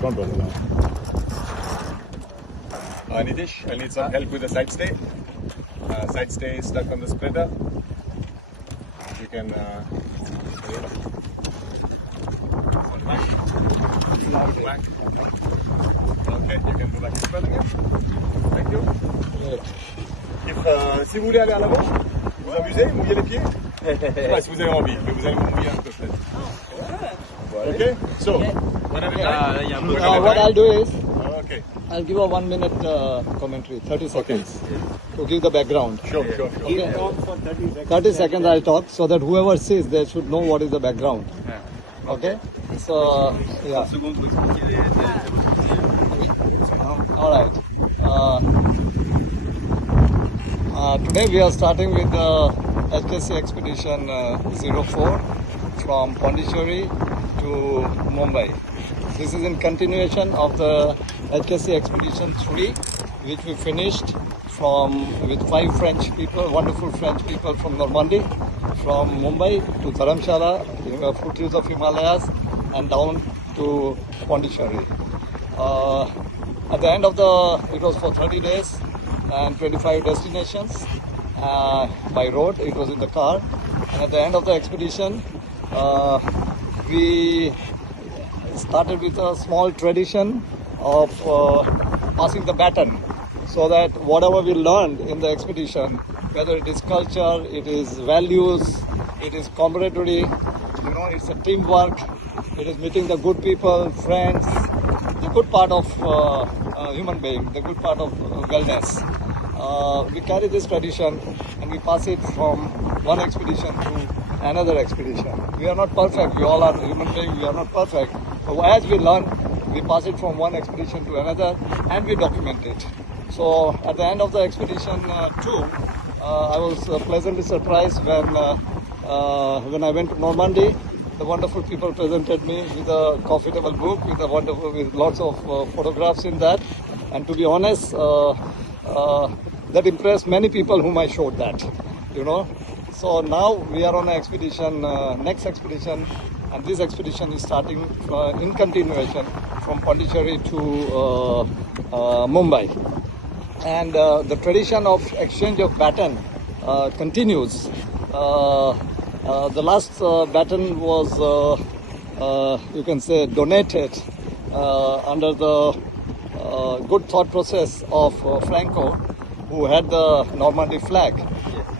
Come on, brother. Nitish, I need some help with the side stay. Side stay is stuck on the splitter. You can back. Okay, you can do that again. Thank you. Si vous voulez aller à la manche, vous amusez, mouillez les pieds. Je sais pas si vous avez envie, mais vous allez vous mouiller un peu peut-être. Okay, so what I'll do is okay. I'll give a 1 minute commentary, 30 seconds, to give the background. Sure. Okay. 30 seconds I'll talk so that whoever sees, they should know what is the background. Okay? So, yeah. Alright. Today we are starting with the HKC Expedition 04 from Pondicherry to Mumbai. This is in continuation of the HKC Expedition 3, which we finished with 5 French people, wonderful French people from Normandy, from Mumbai to Dharamshala, foothills of Himalayas, and down to Pondicherry. At the end of it was for 30 days and 25 destinations by road. It was in the car. And at the end of the expedition, we started with a small tradition of passing the baton, so that whatever we learned in the expedition, whether it is culture, it is values, it is camaraderie, it's a teamwork, it is meeting the good people, friends, the good part of human being, the good part of wellness. We carry this tradition and we pass it from one expedition to another expedition. We are not perfect, we all are human beings, we are not perfect. But as we learn, we pass it from one expedition to another and we document it. So at the end of the expedition 2, I was pleasantly surprised when I went to Normandy. The wonderful people presented me with a coffee table book with lots of photographs in that. And to be honest, that impressed many people whom I showed that, So now we are on an expedition, next expedition, and this expedition is starting in continuation from Pondicherry to Mumbai. And the tradition of exchange of baton continues. The last baton was, you can say, donated under the good thought process of Franco, who had the Normandy flag.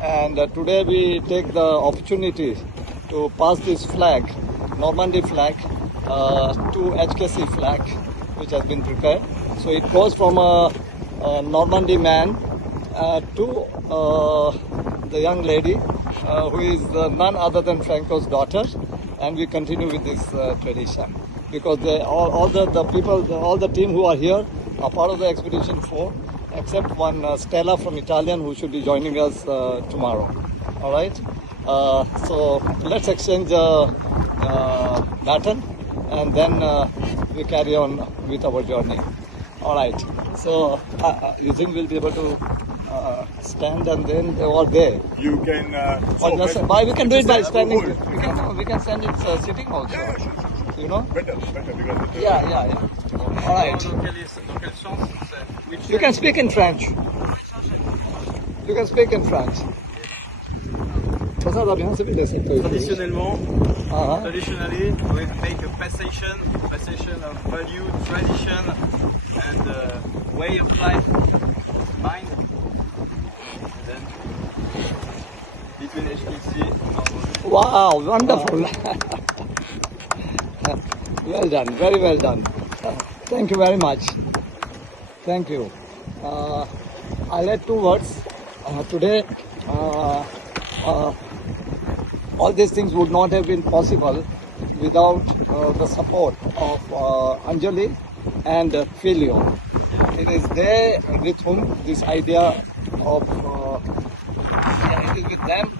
And today we take the opportunity to pass this flag, Normandy flag, to HKC flag, which has been prepared. So it goes from a Normandy man to the young lady, who is none other than Franco's daughter, and we continue with this tradition because all the team who are here are part of the expedition 4, except one Stella from Italian, who should be joining us tomorrow. All right. So let's exchange baton, and then we carry on with our journey. All right. So you think we'll be able to stand and then or there? You can. We can do it by standing. We can stand it sitting also. Yeah, sure. Better because. Yeah. All right. You can speak in French. Traditionally, we make a passation of value, tradition, and way of life, mind. Then between HKC. Wow, wonderful. Well done, very well done. Thank you very much. Thank you. I'll add 2 words. Today, all these things would not have been possible without the support of Anjali and Filio. It is they with whom this idea of, it is with them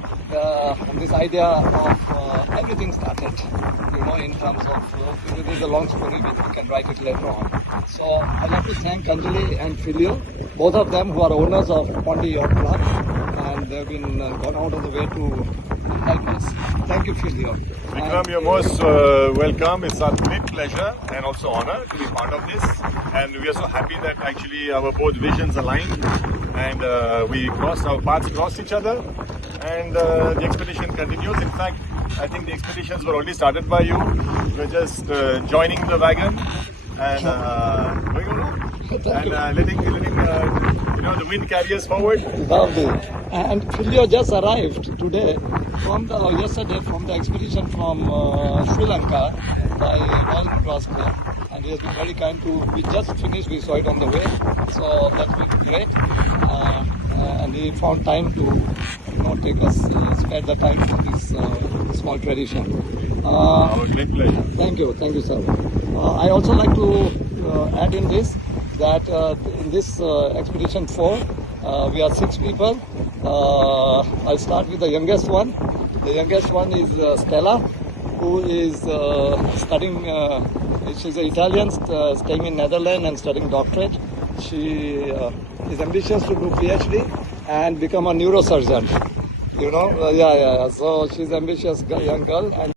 this idea of everything started, in terms of, it is a long story which we can write it later on. So I'd like to thank Anjali and Filio, both of them who are owners of Pondi Yacht Club, and they've been gone out of the way to and help us. Thank you, Filio. Vikram, you're most welcome. It's our great pleasure and also honor to be part of this. And we are so happy that actually our both visions aligned and our paths crossed each other. And the expedition continues. In fact, I think the expeditions were already started by you. We're just joining the wagon and going along. And letting the wind carry us forward. Lovely. And Filio just arrived today yesterday from the expedition from Sri Lanka by Royal Red Cross Club, and he has been very kind to. We just finished. We saw it on the way, so that was great. And he found time to take us spare the time for this small tradition. Our great pleasure. Thank you, sir. I also like to add in this that in this expedition 4, we are 6 people. I'll start with the youngest one. The youngest one is Stella, who is studying. She's an Italian, staying in Netherlands and studying doctorate. She is ambitious to do PhD and become a neurosurgeon. Yeah. So she's ambitious young girl. And